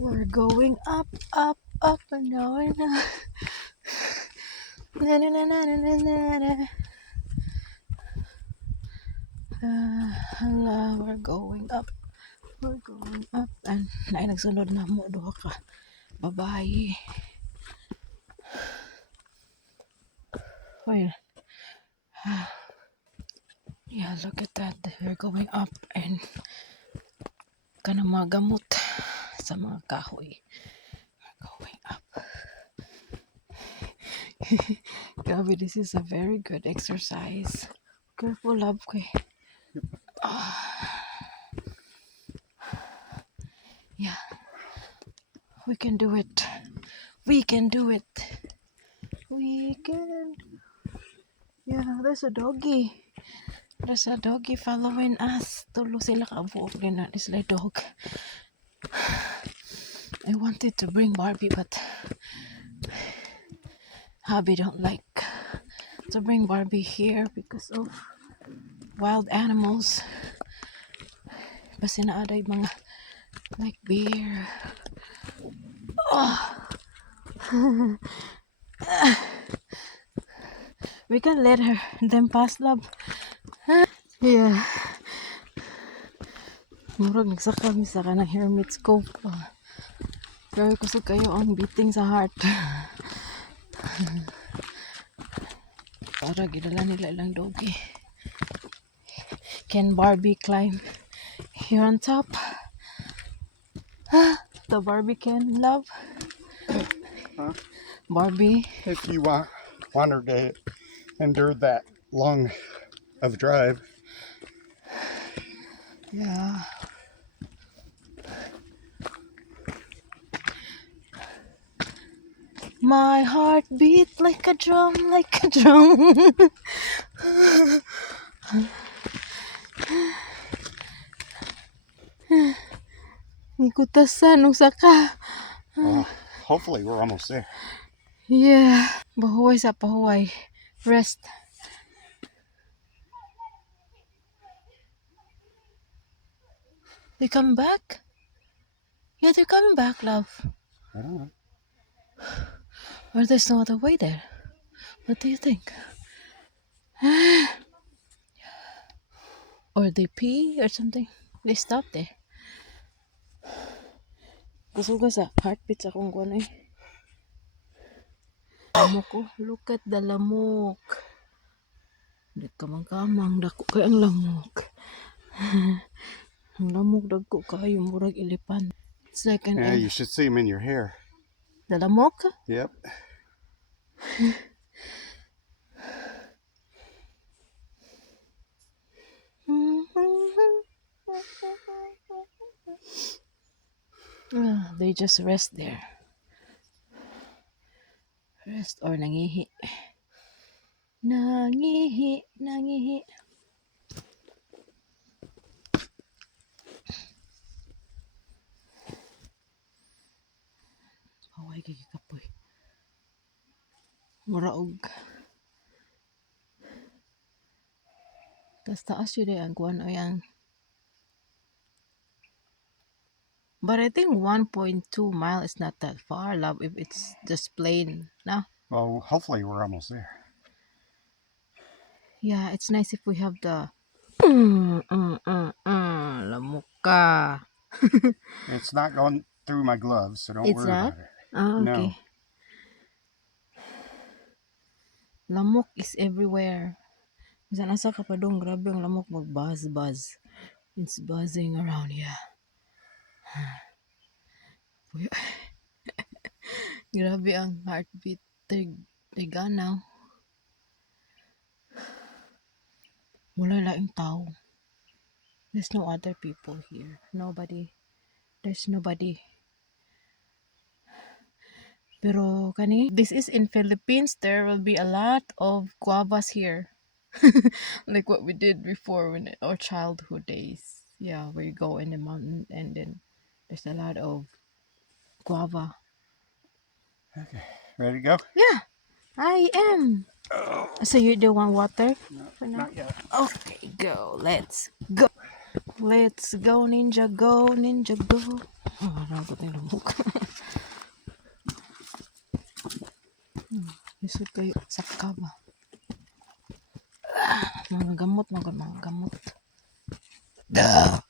We're going up, up, up and going up. Na, na, na, na, na, na, na, na. Hala, we're going up. We're going up. And nagsunod na mo duha ka babae. Well, yeah, look at that. We're going up and kana magamot sa mga kahoy. We're going up. Grabe, this is a very good exercise. Careful, love ko eh. Yeah. We can do it. We can do it. We can. Yeah, there's a doggy. There's a doggy following us. Tulo sila kabuok din na sila dog. I wanted to bring Barbie, but hubby don't like to bring Barbie here because of wild animals. Basta naaday mga like bear. Oh. We can let them pass, love. Yeah. Murag nagsaka mi sa kanang Hermit's Cove. Pero kusog kayo ang beating sa heart. Para gidala nila ilang doggy. Can Barbie climb here on top? The Barbie can, love? Huh? Barbie? If you want her to endure that long of a drive. Yeah. My heart beat like a drum, like a drum. Ikutasan nung saka. Hopefully we're almost there. Yeah. Bahuway sa pahuway. Rest. They come back? Yeah, they're coming back, love. I don't know. Or there's no other way there. What do you think? Or they pee or something? They stop there. Gusto ko sa heartbeat sa kung kuno eh. Lamok ko. Look at the lamok. Hindi kamang-kamang. Dako kay ang lamok. Ang lamok dagko kayo. Murag ilipan. It's like an Yeah, you should see them in your hair. The lamok? Yep. They just rest there. Rest or nangihi. Nangihi, nangihi. Away kay kapoy. Muraog. Tas taas yun ang kuwan o yang. But I think 1.2 mile is not that far, love, if it's just plain, no? Well, hopefully we're almost there. Yeah, it's nice if we have the lamuka. It's not going through my gloves, so don't worry about it. Oh, okay. No. Lamok is everywhere. Minsan nasa ka pa doon, grabe ang lamok mag-buzz. It's buzzing around here. Grabe ang heartbeat. Ganaw. Wala laing tao. There's no other people here. Nobody. There's nobody. Pero kani, this is in Philippines. There will be a lot of guavas here. Like what we did before when our childhood days. Yeah, where you go in the mountain and then there's a lot of guava. Okay. Ready to go? Yeah, I am. So you do want water? No, not yet. Okay, go. Let's go. Let's go, ninja, go, ninja, go. Ah, ragot na yung mukha. Isod kayo, saka ba? Mga gamot, mga gamot. Duh!